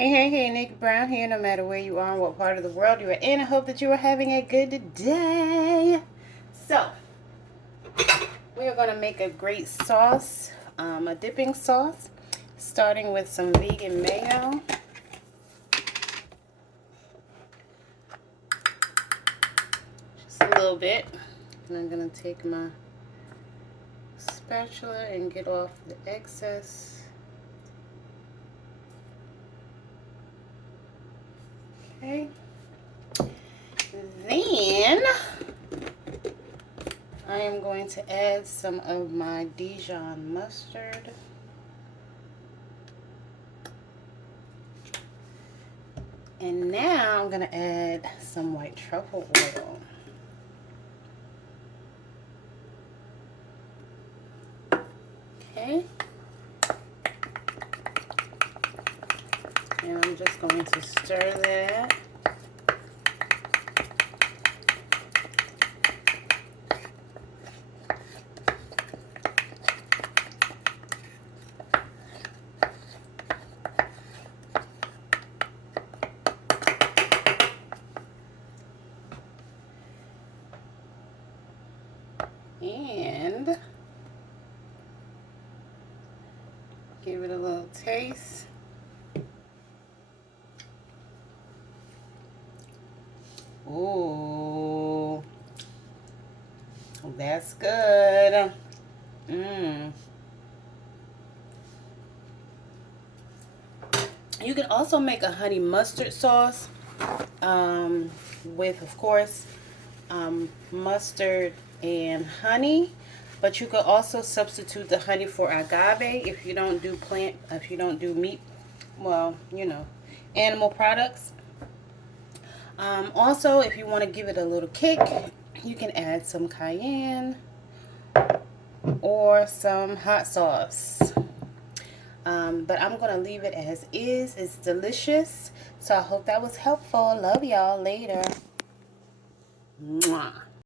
Hey, Nickie Brown here, no matter where you are and what part of the world you are in. I hope that you are having a good day. So, we are going to make a great sauce, a dipping sauce, starting with some vegan mayo. Just a little bit. And I'm going to take my spatula and get off the excess. Okay. Then I am going to add some of my Dijon mustard. And now I'm going to add some white truffle oil. Okay. And I'm just going to stir that. And give it a little taste. Ooh, that's good. You can also make a honey mustard sauce with, of course, mustard and honey, but you could also substitute the honey for agave if you don't do meat, well, you know, animal products. Also, if you want to give it a little kick, you can add some cayenne or some hot sauce. But I'm going to leave it as is. It's delicious. So I hope that was helpful. Love y'all. Later. Mwah.